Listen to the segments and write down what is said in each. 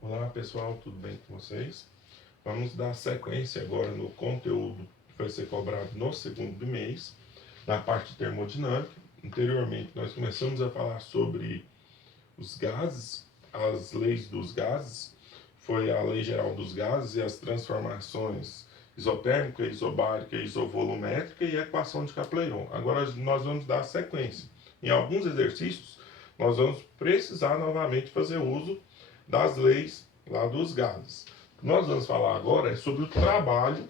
Olá pessoal, tudo bem com vocês? Vamos dar sequência agora no conteúdo que vai ser cobrado no segundo bimestre, na parte de termodinâmica. Anteriormente nós começamos a falar sobre os gases, as leis dos gases, foi a lei geral dos gases e as transformações isotérmica, isobárica, isovolumétrica e a equação de Capleron. Agora nós vamos dar sequência. Em alguns exercícios nós vamos precisar novamente fazer uso das leis lá dos gases. O que nós vamos falar agora é sobre o trabalho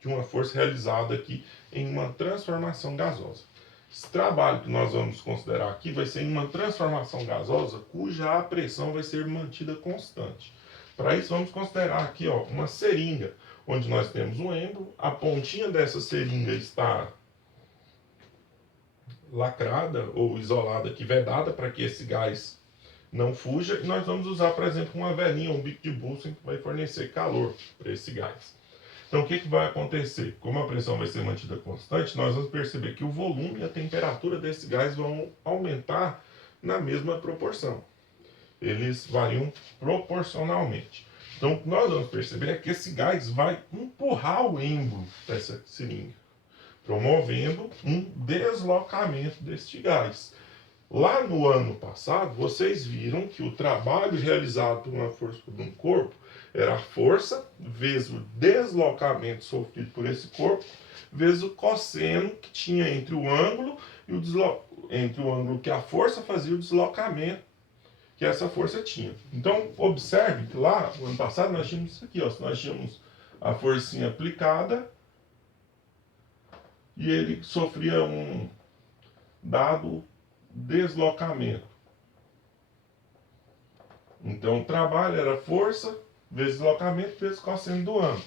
de uma força realizada aqui em uma transformação gasosa. Esse trabalho que nós vamos considerar aqui vai ser em uma transformação gasosa cuja a pressão vai ser mantida constante. Para isso vamos considerar aqui uma seringa, onde nós temos um êmbolo, a pontinha dessa seringa está lacrada ou isolada aqui, vedada, para que esse gás não fuja, e nós vamos usar, por exemplo, uma velinha, um bico de Bunsen que vai fornecer calor para esse gás. Então, o que vai acontecer? Como a pressão vai ser mantida constante, nós vamos perceber que o volume e a temperatura desse gás vão aumentar na mesma proporção. Eles variam proporcionalmente. Então, o que nós vamos perceber é que esse gás vai empurrar o êmbolo dessa seringa, promovendo um deslocamento deste gás. Lá no ano passado, vocês viram que o trabalho realizado por uma força sobre um corpo era a força vezes o deslocamento sofrido por esse corpo, vezes o cosseno que tinha entre o ângulo e entre o ângulo que a força fazia o deslocamento que essa força tinha. Então, observe que lá, no ano passado, nós tínhamos isso aqui, nós tínhamos a forcinha aplicada e ele sofria um dado deslocamento. Então o trabalho era força vezes deslocamento vezes cosseno do ângulo.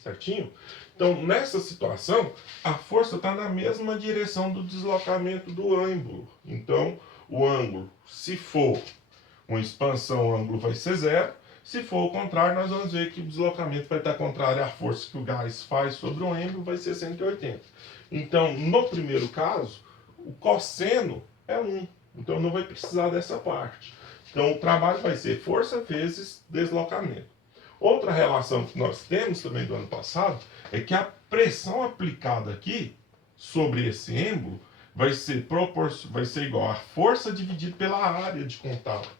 Certinho? Então nessa situação, a força está na mesma direção do deslocamento do ângulo. Então o ângulo, se for uma expansão, o ângulo vai ser zero. Se for o contrário, nós vamos ver que o deslocamento vai estar contrário à força que o gás faz sobre o ângulo, vai ser 180. Então, no primeiro caso, o cosseno é 1. Então não vai precisar dessa parte. Então o trabalho vai ser força vezes deslocamento. Outra relação que nós temos também do ano passado é que a pressão aplicada aqui sobre esse êmbolo vai ser igual a força dividido pela área de contato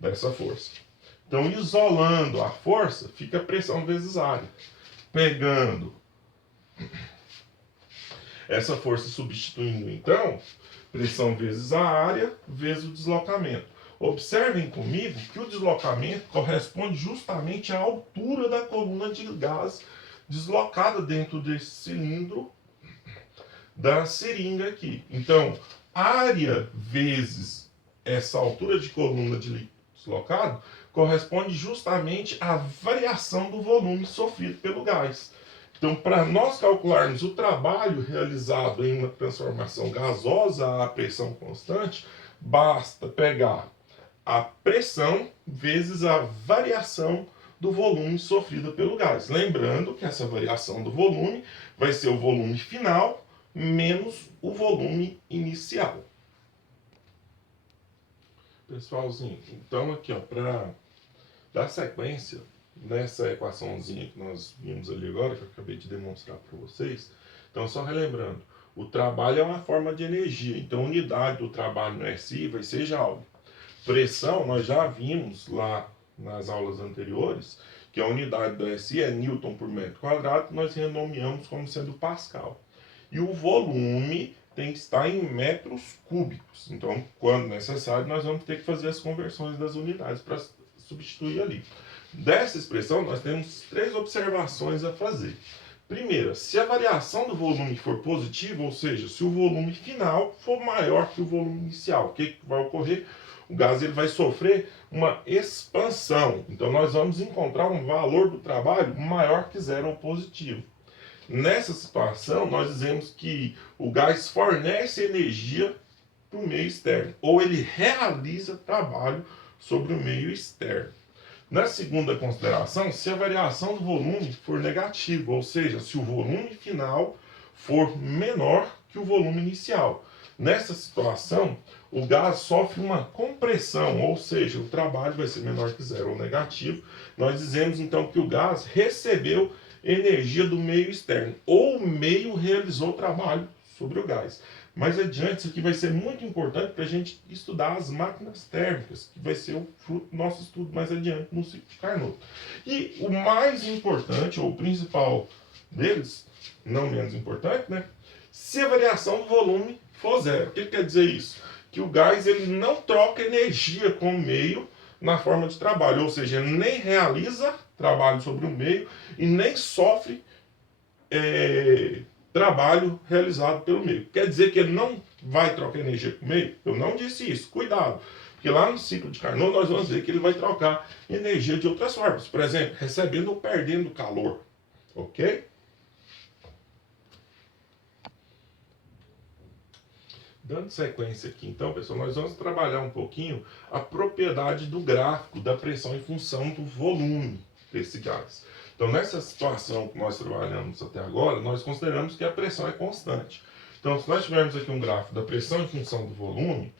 dessa força. Então, isolando a força, fica pressão vezes área. Pegando essa força substituindo, então, pressão vezes a área vezes o deslocamento. Observem comigo que o deslocamento corresponde justamente à altura da coluna de gás deslocada dentro desse cilindro da seringa aqui. Então, área vezes essa altura de coluna de líquido deslocado corresponde justamente à variação do volume sofrido pelo gás. Então, para nós calcularmos o trabalho realizado em uma transformação gasosa a pressão constante, basta pegar a pressão vezes a variação do volume sofrido pelo gás. Lembrando que essa variação do volume vai ser o volume final menos o volume inicial. Pessoalzinho, então aqui para dar sequência nessa equaçãozinha que nós vimos ali agora, que eu acabei de demonstrar para vocês. Então, só relembrando, o trabalho é uma forma de energia, então a unidade do trabalho no SI vai ser Joule. Pressão, nós já vimos lá nas aulas anteriores, que a unidade do SI é Newton por metro quadrado, nós renomeamos como sendo Pascal. E o volume tem que estar em metros cúbicos. Então, quando necessário, nós vamos ter que fazer as conversões das unidades para substituir ali. Dessa expressão, nós temos 3 observações a fazer. Primeira, se a variação do volume for positiva, ou seja, se o volume final for maior que o volume inicial, o que vai ocorrer? O gás ele vai sofrer uma expansão. Então, nós vamos encontrar um valor do trabalho maior que zero ou positivo. Nessa situação, nós dizemos que o gás fornece energia para o meio externo, ou ele realiza trabalho sobre o meio externo. Na segunda consideração, se a variação do volume for negativa, ou seja, se o volume final for menor que o volume inicial. Nessa situação, o gás sofre uma compressão, ou seja, o trabalho vai ser menor que zero ou negativo. Nós dizemos então que o gás recebeu energia do meio externo, ou o meio realizou o trabalho sobre o gás. Mais adiante, isso aqui vai ser muito importante para a gente estudar as máquinas térmicas, que vai ser o fruto do nosso estudo mais adiante no ciclo de Carnot. E o mais importante, ou o principal deles, não menos importante, né? Se a variação do volume for zero. O que quer dizer isso? Que o gás ele não troca energia com o meio na forma de trabalho, ou seja, ele nem realiza trabalho sobre o meio e nem sofre trabalho realizado pelo meio. Quer dizer que ele não vai trocar energia com o meio? Eu não disse isso, cuidado. Porque lá no ciclo de Carnot nós vamos ver que ele vai trocar energia de outras formas. Por exemplo, recebendo ou perdendo calor. Ok? Dando sequência aqui, então, pessoal, nós vamos trabalhar um pouquinho a propriedade do gráfico da pressão em função do volume desse gás. Então, nessa situação que nós trabalhamos até agora, nós consideramos que a pressão é constante. Então, se nós tivermos aqui um gráfico da pressão em função do volume,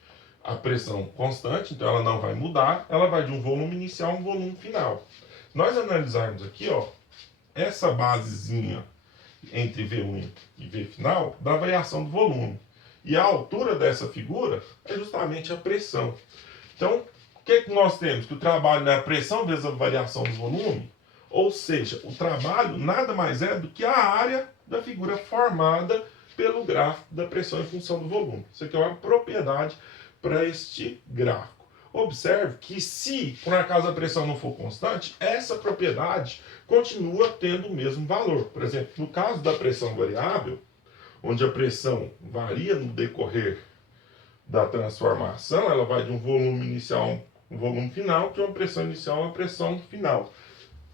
a pressão constante, então ela não vai mudar, ela vai de um volume inicial a um volume final. Se nós analisarmos aqui, ó, essa basezinha entre V1 e V final, dá variação do volume. E a altura dessa figura é justamente a pressão. Então, o que nós temos? Que o trabalho é a pressão vezes a variação do volume. Ou seja, o trabalho nada mais é do que a área da figura formada pelo gráfico da pressão em função do volume. Isso aqui é uma propriedade para este gráfico. Observe que se, por acaso, a pressão não for constante, essa propriedade continua tendo o mesmo valor. Por exemplo, no caso da pressão variável, onde a pressão varia no decorrer da transformação, ela vai de um volume inicial a um volume final, que é uma pressão inicial a uma pressão final.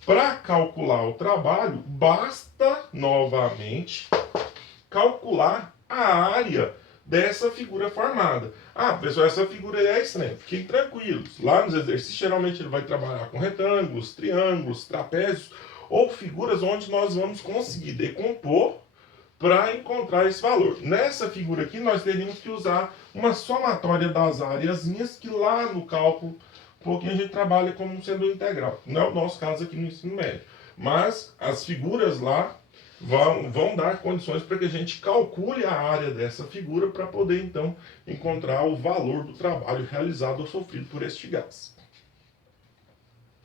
Para calcular o trabalho, basta novamente calcular a área dessa figura formada. Ah, pessoal, essa figura aí é extrema. Fiquem tranquilos. Lá nos exercícios, geralmente ele vai trabalhar com retângulos, triângulos, trapézios, ou figuras onde nós vamos conseguir decompor para encontrar esse valor. Nessa figura aqui, nós teríamos que usar uma somatória das áreazinhas, que lá no cálculo, um pouquinho a gente trabalha como sendo integral. Não é o nosso caso aqui no ensino médio. Mas as figuras lá vão dar condições para que a gente calcule a área dessa figura para poder, então, encontrar o valor do trabalho realizado ou sofrido por este gás.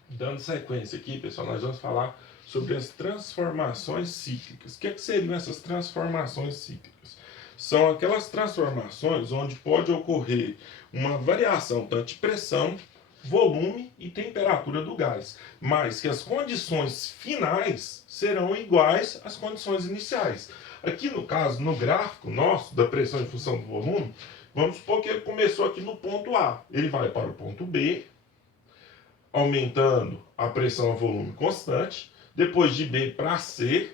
Dando sequência aqui, pessoal, nós vamos falar sobre as transformações cíclicas. O que seriam essas transformações cíclicas? São aquelas transformações onde pode ocorrer uma variação tanto de pressão, volume e temperatura do gás, mas que as condições finais serão iguais às condições iniciais. Aqui no caso, no gráfico nosso da pressão em função do volume, vamos supor que ele começou aqui no ponto A. Ele vai para o ponto B, aumentando a pressão a volume constante, depois de B para C,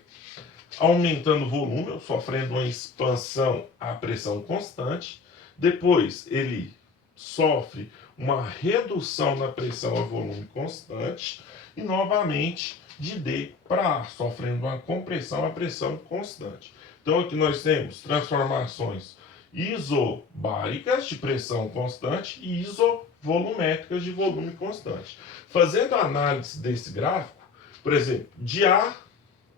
aumentando o volume, sofrendo uma expansão à pressão constante, depois ele sofre uma redução na pressão a volume constante e novamente de D para A, sofrendo uma compressão à pressão constante. Então aqui nós temos transformações isobáricas de pressão constante e isovolumétricas de volume constante. Fazendo a análise desse gráfico, por exemplo, de A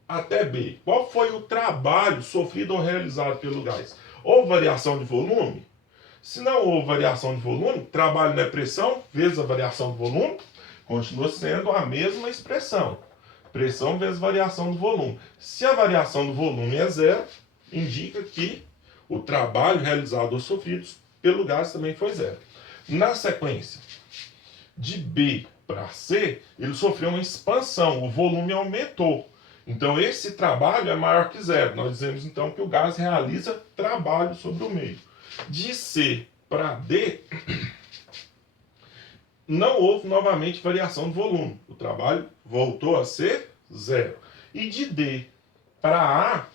até B, qual foi o trabalho sofrido ou realizado pelo gás? Houve variação de volume? Se não houve variação de volume, trabalho na pressão vezes a variação do volume, continua sendo a mesma expressão. Pressão vezes variação do volume. Se a variação do volume é zero, indica que o trabalho realizado ou sofrido pelo gás também foi zero. Na sequência, de B para C, ele sofreu uma expansão, o volume aumentou. Então esse trabalho é maior que zero. Nós dizemos então que o gás realiza trabalho sobre o meio. De C para D, não houve novamente variação de volume. O trabalho voltou a ser zero. E de D para A,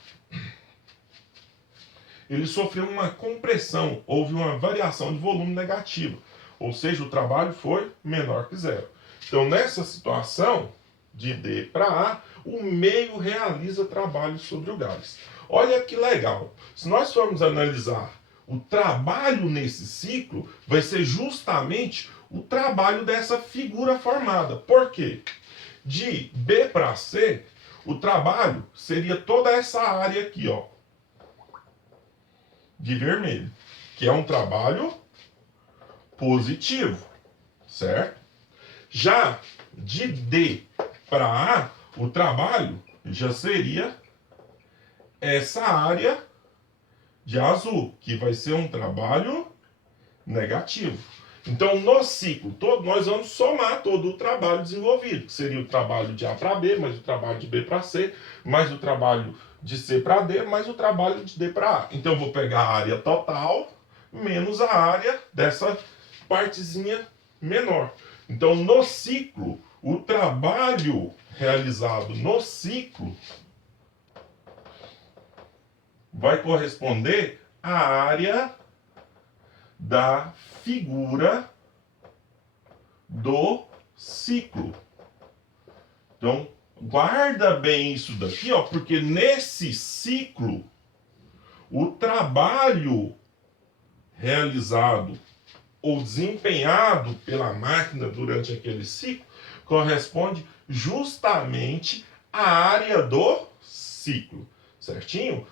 ele sofreu uma compressão, houve uma variação de volume negativa. Ou seja, o trabalho foi menor que zero. Então, nessa situação, de D para A, o meio realiza trabalho sobre o gás. Olha que legal. Se nós formos analisar o trabalho nesse ciclo vai ser justamente o trabalho dessa figura formada. Por quê? De B para C, o trabalho seria toda essa área aqui, ó, de vermelho, que é um trabalho positivo, certo? Já de D para A, o trabalho já seria essa área de azul, que vai ser um trabalho negativo. Então, no ciclo todo, nós vamos somar todo o trabalho desenvolvido, que seria o trabalho de A para B, mais o trabalho de B para C, mais o trabalho de C para D, mais o trabalho de D para A. Então, eu vou pegar a área total menos a área dessa partezinha menor. Então, no ciclo, o trabalho realizado no ciclo vai corresponder à área da figura do ciclo. Então, guarda bem isso daqui, ó, porque nesse ciclo, o trabalho realizado ou desempenhado pela máquina durante aquele ciclo corresponde justamente à área do ciclo, certinho?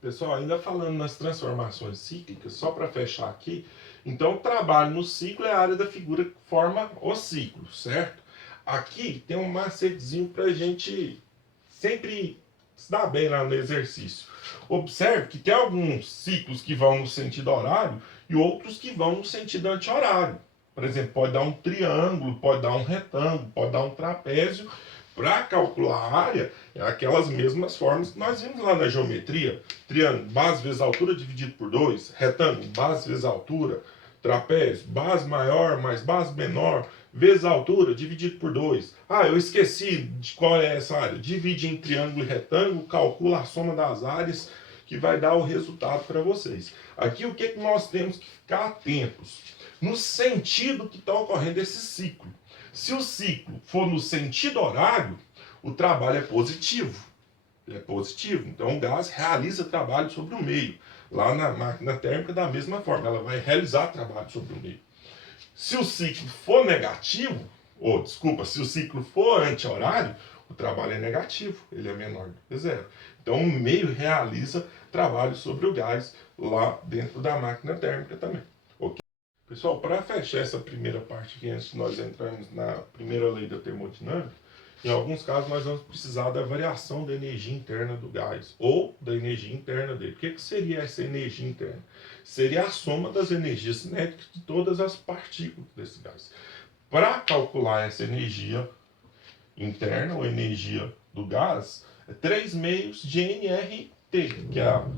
Pessoal, ainda falando nas transformações cíclicas, só para fechar aqui, então o trabalho no ciclo é a área da figura que forma o ciclo, certo? Aqui tem um macetezinho para a gente sempre se dar bem lá no exercício. Observe que tem alguns ciclos que vão no sentido horário e outros que vão no sentido anti-horário. Por exemplo, pode dar um triângulo, pode dar um retângulo, pode dar um trapézio. Para calcular a área, é aquelas mesmas formas que nós vimos lá na geometria. Triângulo, base vezes altura dividido por 2. Retângulo, base vezes altura. Trapézio, base maior mais base menor, vezes altura dividido por 2. Ah, eu esqueci de qual é essa área. Divide em triângulo e retângulo, calcula a soma das áreas, que vai dar o resultado para vocês. Aqui o que nós temos que ficar atentos? No sentido que está ocorrendo esse ciclo. Se o ciclo for no sentido horário, o trabalho é positivo. É positivo. Então o gás realiza trabalho sobre o meio. Lá na máquina térmica, da mesma forma, ela vai realizar trabalho sobre o meio. Se o ciclo for negativo, ou desculpa, se o ciclo for anti-horário, o trabalho é negativo, ele é menor do que zero. Então o meio realiza trabalho sobre o gás lá dentro da máquina térmica também. Pessoal, para fechar essa primeira parte aqui, antes de nós entrarmos na primeira lei da termodinâmica, em alguns casos nós vamos precisar da variação da energia interna do gás, ou da energia interna dele. O que seria essa energia interna? Seria a soma das energias cinéticas de todas as partículas desse gás. Para calcular essa energia interna, ou energia do gás, é 3 meios de nRT, que é o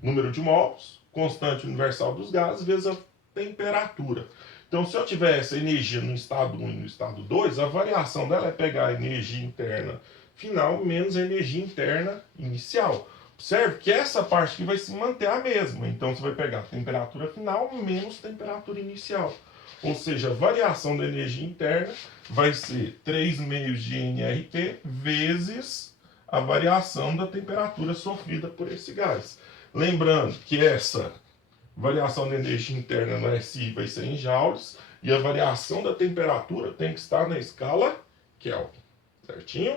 número de mols, constante universal dos gases, vezes a temperatura. Então, se eu tiver essa energia no estado 1 e no estado 2, a variação dela é pegar a energia interna final menos a energia interna inicial. Observe que essa parte aqui vai se manter a mesma. Então, você vai pegar a temperatura final menos temperatura inicial. Ou seja, a variação da energia interna vai ser 3 meios de nRT vezes a variação da temperatura sofrida por esse gás. Lembrando que essa variação da energia interna no SI vai ser em joules e a variação da temperatura tem que estar na escala Kelvin, certinho?